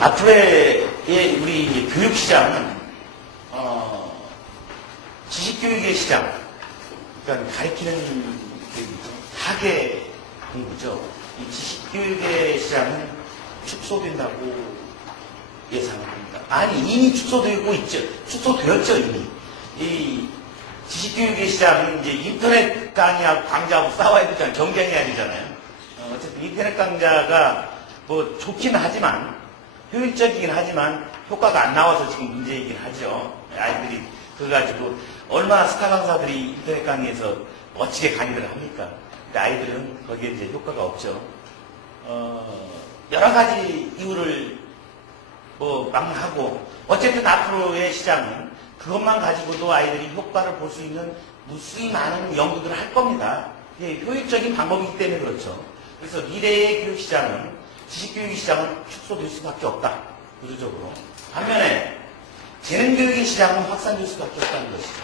앞으로의 우리 교육시장은 지식교육의 시장, 그러니까 가르치는 교육이죠. 학예 공부죠. 이 지식교육의 시장은 축소된다고 예상합니다. 아니, 이미 축소되고 있죠. 축소되었죠, 이미. 이 지식교육의 시장은 이제 인터넷 강좌하고 싸워야 되잖아요. 경쟁해야 되잖아요. 어쨌든 인터넷 강좌가 뭐 좋긴 하지만, 효율적이긴 하지만, 효과가 안 나와서 지금 문제이긴 하죠. 아이들이, 그래가지고, 얼마나 스타 강사들이 인터넷 강의에서 멋지게 강의를 합니까? 근데 아이들은 거기에 이제 효과가 없죠. 여러 가지 이유를 망하고, 어쨌든 앞으로의 시장은 그것만 가지고도 아이들이 효과를 볼 수 있는 무수히 많은 연구들을 할 겁니다. 예, 효율적인 방법이기 때문에 그렇죠. 그래서 미래의 교육 시장은, 지식교육 시장은 축소될 수밖에 없다. 구조적으로. 반면에, 재능교육의 시장은 확산될 수밖에 없다는 것이죠.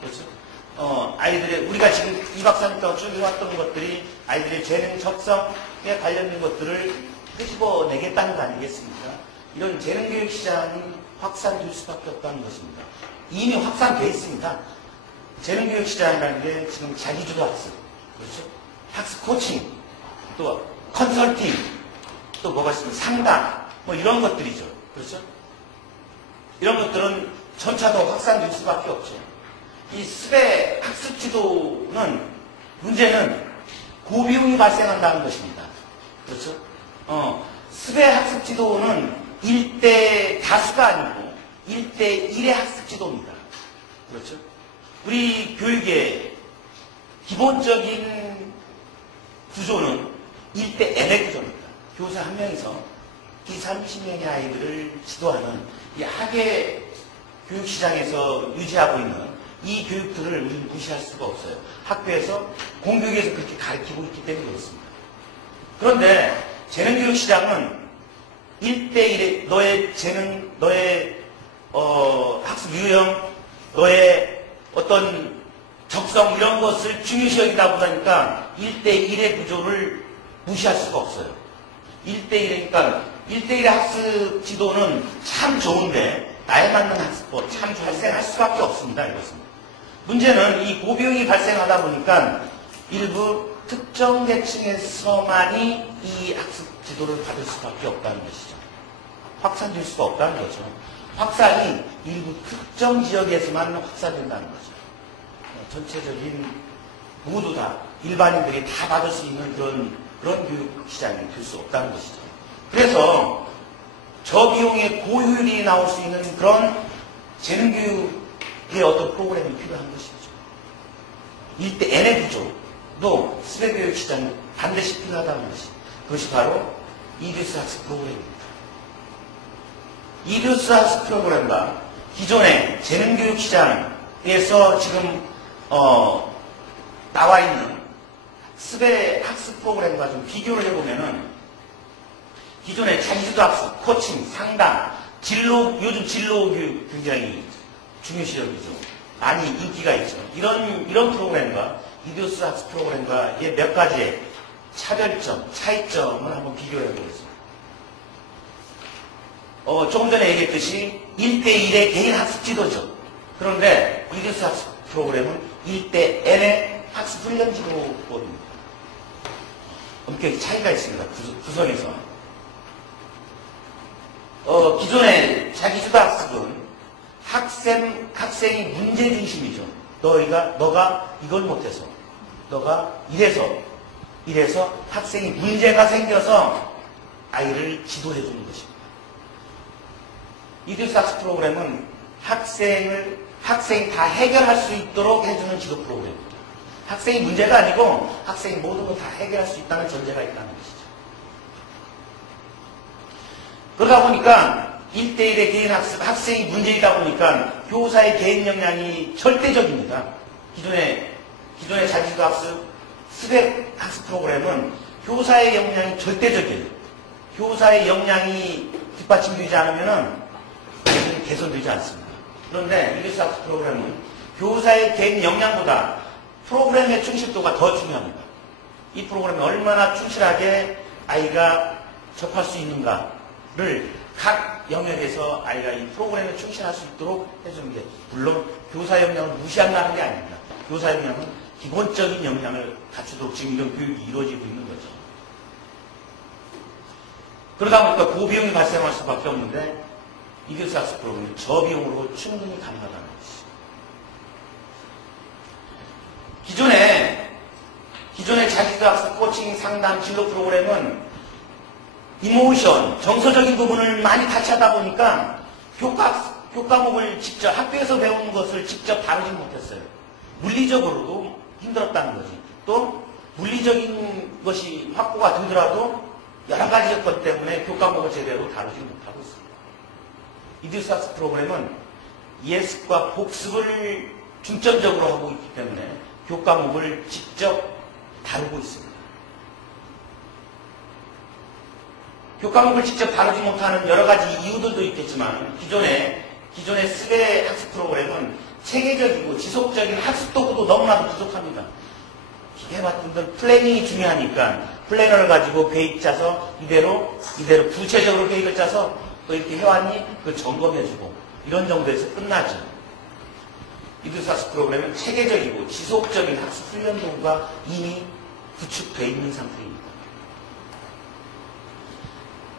그렇죠? 아이들의, 우리가 지금 2박 3일 동안 쭉 해왔던 것들이 아이들의 재능 적성에 관련된 것들을 끄집어내겠다는 거 아니겠습니까? 이런 재능교육 시장이 확산될 수밖에 없다는 것입니다. 이미 확산되어 있습니다. 재능교육 시장이라는 게 지금 자기주도 학습, 그렇죠? 학습 코칭, 또 컨설팅, 또 뭐가 있습니까? 상담, 뭐 이런 것들이죠. 그렇죠? 이런 것들은 점차도 확산될 수밖에 없죠. 이 습의 학습 지도는 문제는 고비용이 발생한다는 것입니다. 그렇죠? 습의 학습 지도는 1대 다수가 아니고 1대 1의 학습 지도입니다. 그렇죠? 우리 교육의 기본적인 구조는 1대 N의 구조입니다. 교사 한 명이서 20, 30명의 아이들을 지도하는 이 학예 교육 시장에서 유지하고 있는 이 교육들을 우리는 무시할 수가 없어요. 학교에서, 공교육에서 그렇게 가르치고 있기 때문에 그렇습니다. 그런데 재능교육 시장은 1대1의 너의 재능, 너의 학습 유형, 너의 어떤 적성 이런 것을 중요시 여기다 보니까 1대1의 구조를 무시할 수가 없어요. 1대1이니까 1대1의 학습 지도는 참 좋은데 나에 맞는 학습법 참 발생할 수밖에 없습니다. 이것은. 문제는 이 고비용이 발생하다 보니까 일부 특정 계층에서만이 이 학습 지도를 받을 수밖에 없다는 것이죠. 확산될 수가 없다는 거죠. 확산이 일부 특정 지역에서만 확산된다는 거죠. 전체적인 모두 다 일반인들이 다 받을 수 있는 그런 교육 시장이 될 수 없다는 것이죠. 그래서 저비용의 고효율이 나올 수 있는 그런 재능교육의 어떤 프로그램이 필요한 것이죠. 1대 N의 구조도 수배교육 시장이 반드시 필요하다는 것이. 그것이 바로 이듀스 학습 프로그램입니다. 이듀스 학습 프로그램과 기존의 재능교육 시장에서 지금 나와 있는 수배 학습 프로그램과 좀 비교를 해보면은 기존의 자기주도 학습, 코칭, 상담, 요즘 진로 교육 굉장히 중요시 여기죠. 많이 인기가 있죠. 이런 프로그램과 이듀스 학습 프로그램과의 몇 가지의 차별점, 차이점을 한번 비교해 보겠습니다. 조금 전에 얘기했듯이 1대1의 개인 학습 지도죠. 그런데 이듀스 학습 프로그램은 1대 N의 학습 훈련 지도법입니다. 엄격히 차이가 있습니다. 구성에서. 기존의 자기주도 학습은 학생이 문제 중심이죠. 너가 이걸 못해서, 너가 이래서 학생이 문제가 생겨서 아이를 지도해 주는 것입니다. 이듀스 학습 프로그램은 학생이 다 해결할 수 있도록 해주는 지도 프로그램입니다. 학생이 문제가 아니고 학생이 모든 걸 다 해결할 수 있다는 전제가 있다는 것이죠. 그러다 보니까 1대1의 개인 학습, 학생이 문제이다 보니까 교사의 개인 역량이 절대적입니다. 기존의 자기주도 학습, 수백 학습 프로그램은 교사의 역량이 절대적이에요. 교사의 역량이 뒷받침되지 않으면 개선되지 않습니다. 그런데 이듀스 학습 프로그램은 교사의 개인 역량보다 프로그램의 충실도가 더 중요합니다. 이 프로그램에 얼마나 충실하게 아이가 접할 수 있는가를 각 영역에서 아이가 이 프로그램에 충실할 수 있도록 해주는 게, 물론 교사 역량을 무시한다는 게 아닙니다. 교사 역량은 기본적인 역량을 갖추도록 지금 이런 교육이 이루어지고 있는 거죠. 그러다 보니까 고비용이 발생할 수밖에 없는데 이교수 학습 프로그램은 저비용으로 충분히 가능하다는 것이죠. 기존의 자기도 학습 코칭 상담 진로 프로그램은 이모션, 정서적인 부분을 많이 타치하다 보니까 교과목을 직접 학교에서 배우는 것을 직접 다루지 못했어요. 물리적으로도 힘들었다는 거지. 또 물리적인 것이 확보가 되더라도 여러 가지 조건 때문에 교과목을 제대로 다루지 못하고 있습니다. 이교수 학습 프로그램은 예습과 복습을 중점적으로 하고 있기 때문에 교과목을 직접 다루고 있습니다. 교과목을 직접 다루지 못하는 여러 가지 이유들도 있겠지만 기존의 스베 학습 프로그램은 체계적이고 지속적인 학습 도구도 너무나도 부족합니다. 기계 같은 데 플래닝이 중요하니까 플래너를 가지고 계획 짜서 이대로 구체적으로 계획을 짜서 또 이렇게 해왔니? 그걸 점검해주고 이런 정도에서 끝나죠. 이교수 학습 프로그램은 체계적이고 지속적인 학습 훈련 도구가 이미 구축되어 있는 상태입니다.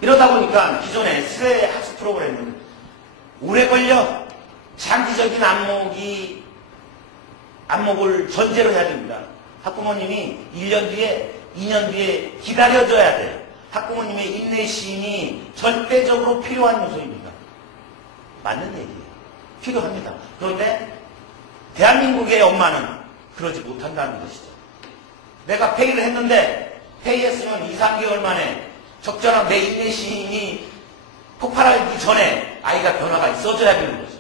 이러다 보니까 기존의 스웨 학습 프로그램은 오래 걸려 장기적인 안목을 전제로 해야 됩니다. 학부모님이 1년 뒤에, 2년 뒤에 기다려줘야 돼요. 학부모님의 인내심이 절대적으로 필요한 요소입니다. 맞는 얘기예요. 필요합니다. 그런데 대한민국의 엄마는 그러지 못한다는 것이죠. 내가 페이를 했는데 페이했으면 2, 3개월 만에 적절한 내 인내심이 폭발하기 전에 아이가 변화가 있어져야 되는 거죠.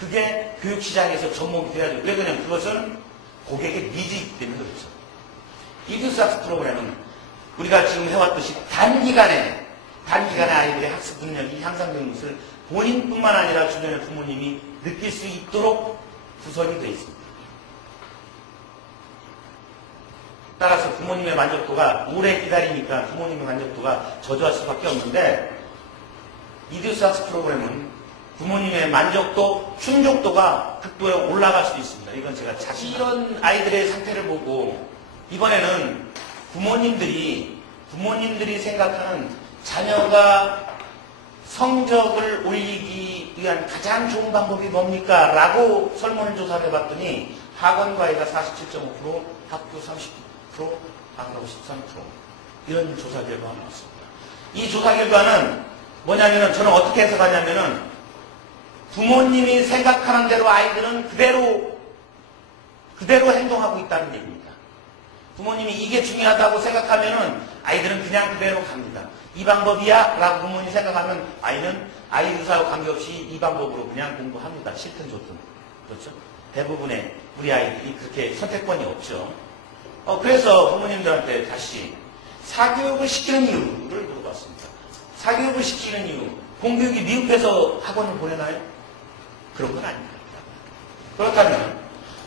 그게 교육시장에서 접목이 돼야 돼요. 왜 그러냐면 그것은 고객의 니즈이기 때문에 그렇죠. 이교수 학습 프로그램은 우리가 지금 해왔듯이 단기간에 아이들의 학습 능력이 향상되는 것을 본인뿐만 아니라 주변의 부모님이 느낄 수 있도록 구성이 되어 있습니다. 따라서 부모님의 만족도가 오래 기다리니까 부모님의 만족도가 저조할 수밖에 없는데 이교수 학습 프로그램은 부모님의 만족도, 충족도가 극도에 올라갈 수도 있습니다. 이건 제가 이런 아이들의 상태를 보고 이번에는 부모님들이 생각하는 자녀가 성적을 올리기 위한 가장 좋은 방법이 뭡니까? 라고 설문조사를 해봤더니 학원과외가 47.5%, 학교 30%, 방과후 13% 이런 조사 결과가 나왔습니다. 이 조사 결과는 뭐냐면은 저는 어떻게 해석하냐면은 부모님이 생각하는 대로 아이들은 그대로 행동하고 있다는 얘기입니다. 부모님이 이게 중요하다고 생각하면은 아이들은 그냥 그대로 갑니다. 이 방법이야? 라고 부모님이 생각하면 아이는 아이 의사와 관계없이 이 방법으로 그냥 공부합니다. 싫든 좋든. 그렇죠? 대부분의 우리 아이들이 그렇게 선택권이 없죠. 그래서 부모님들한테 다시 사교육을 시키는 이유를 물어봤습니다. 사교육을 시키는 이유, 공교육이 미흡해서 학원을 보내나요? 그런 건 아닙니다. 그렇다면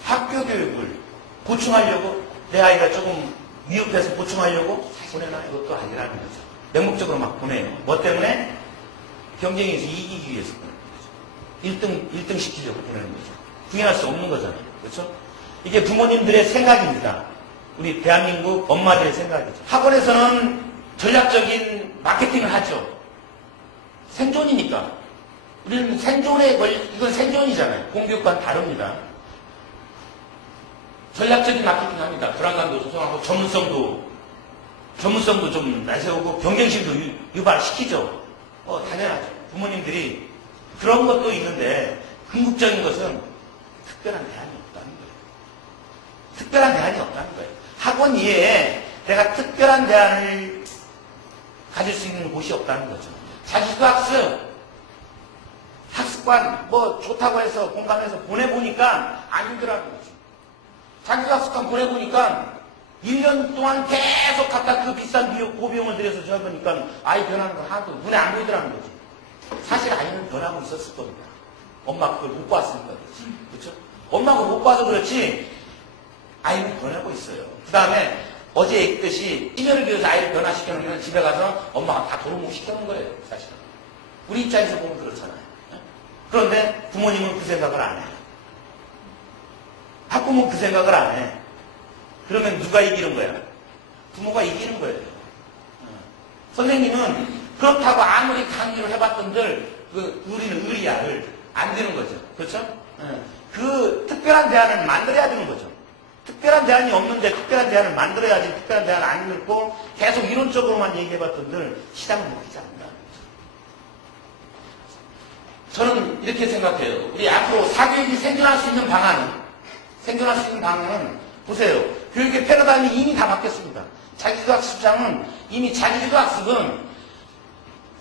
학교 교육을 보충하려고 내 아이가 조금 미흡해서 보충하려고 보내나요? 그것도 아니라는 거죠. 맹목적으로 막 보내요. 뭐 때문에? 경쟁에서 이기기 위해서 보내는 거죠. 1등 시키려고 보내는 거죠. 부인할 수 없는 거잖아요. 그렇죠? 이게 부모님들의 생각입니다. 우리 대한민국 엄마들의 생각이죠. 학원에서는 전략적인 마케팅을 하죠. 생존이니까. 우리는 이건 생존이잖아요. 공교육과는 다릅니다. 전략적인 마케팅을 합니다. 불안감도 조성하고 전문성도 좀 내세우고 경쟁심도 유발시키죠. 당연하죠. 부모님들이 그런 것도 있는데 궁극적인 것은 특별한 대안이 없다는 거예요. 특별한 대안이 없다는 거예요. 학원 이외에 내가 특별한 대안을 가질 수 있는 곳이 없다는 거죠. 자기도 학습관 좋다고 해서 공감해서 보내보니까 안 힘들어하는 거죠. 자기도 학습관 보내보니까 1년 동안 계속 갖다 그 비싼 고비용을 들여서 줘보니까 아이 변하는 건 하나도 눈에 안 보이더라는 거지. 사실 아이는 변하고 있었을 겁니다. 엄마 그걸 못 봤으니까 그렇지. 그렇죠? 엄마가 못 봐서 그렇지 아이는 변하고 있어요. 그 다음에 어제 얘기했듯이 1년을 기해서 아이를 변화시켜놓으면 집에 가서 엄마가 다 도루묵 시켜놓은 거예요. 사실은. 우리 입장에서 보면 그렇잖아요. 그런데 부모님은 그 생각을 안 해요. 학부모는 그 생각을 안 해. 그러면 누가 이기는 거야? 부모가 이기는 거예요. 선생님은 그렇다고 아무리 강의를 해봤던들 우리는 의리야를 안 되는 거죠. 그렇죠? 그 특별한 대안을 만들어야 되는 거죠. 특별한 대안이 없는데 특별한 대안을 만들어야지. 특별한 대안을 안 읽고 계속 이론적으로만 얘기해봤던들 시장을 먹히지 않는다. 저는 이렇게 생각해요. 우리 앞으로 사교육이 생존할 수 있는 방안은 보세요. 교육의 패러다임이 이미 다 바뀌었습니다. 자기주도학습장은 이미 자기주도학습은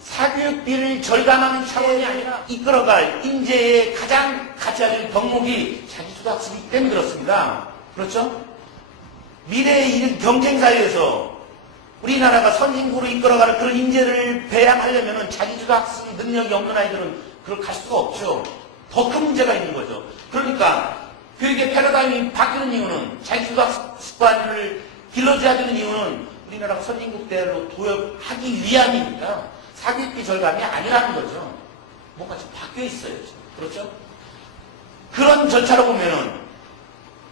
사교육비를 절감하는 차원이 아니라 이끌어갈 인재의 가장 가치를 덕목이 자기주도학습이기 때문에 그렇습니다. 그렇죠? 미래의 경쟁사회에서 우리나라가 선진국으로 이끌어가는 그런 인재를 배양하려면 자기주도학습 능력이 없는 아이들은 그걸 갈 수가 없죠. 더 큰 문제가 있는 거죠. 그러니까 교육의 패러다임이 바뀌는 이유는 자기주도학습관을 길러줘야 되는 이유는 우리나라가 선진국 대열로 도약하기 위함이니까 사교육비 절감이 아니라는 거죠. 뭔가 좀 바뀌어 있어요. 그렇죠? 그런 절차로 보면은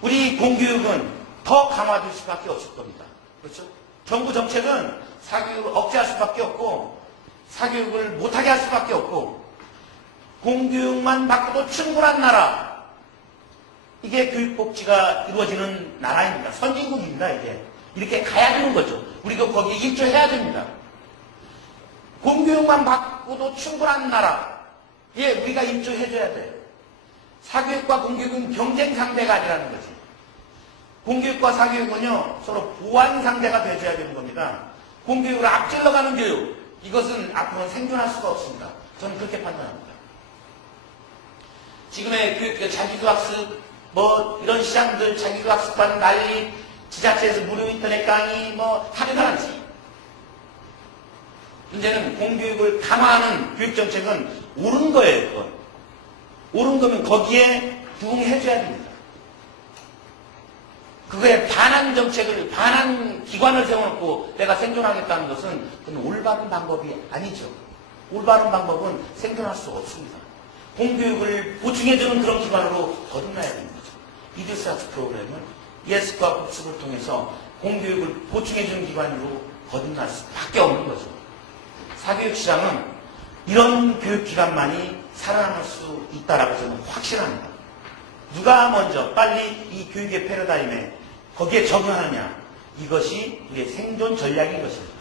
우리 공교육은 더 강화될 수밖에 없을 겁니다. 그렇죠? 정부 정책은 사교육을 억제할 수밖에 없고 사교육을 못하게 할 수밖에 없고 공교육만 바꿔도 충분한 나라, 이게 교육복지가 이루어지는 나라입니다. 선진국입니다. 이게 이렇게 가야 되는 거죠. 우리가 거기에 입주해야 됩니다. 공교육만 바꿔도 충분한 나라에 우리가 입주해줘야 돼요. 사교육과 공교육은 경쟁 상대가 아니라는 거지. 공교육과 사교육은요 서로 보완 상대가 돼줘야 되는 겁니다. 공교육을 앞질러가는 교육, 이것은 앞으로는 생존할 수가 없습니다. 저는 그렇게 판단합니다. 지금의 교육, 자기주도학습, 이런 시장들, 자기주도학습관 난리, 지자체에서 무료 인터넷 강의, 하든지. 문제는 공교육을 강화하는 교육정책은 옳은 거예요, 그건. 옳은 거면 거기에 부응해줘야 됩니다. 그거에 반한 정책을, 반한 기관을 세워놓고 내가 생존하겠다는 것은 그건 올바른 방법이 아니죠. 올바른 방법은 생존할 수 없습니다. 공교육을 보충해주는 그런 기관으로 거듭나야 되는 거죠. 이들사스 프로그램은 예습과 복습을 통해서 공교육을 보충해주는 기관으로 거듭날 수밖에 없는 거죠. 사교육 시장은 이런 교육기관만이 살아남을 수 있다라고 저는 확신합니다. 누가 먼저 빨리 이 교육의 패러다임에 거기에 적응하느냐, 이것이 우리의 생존 전략인 것입니다.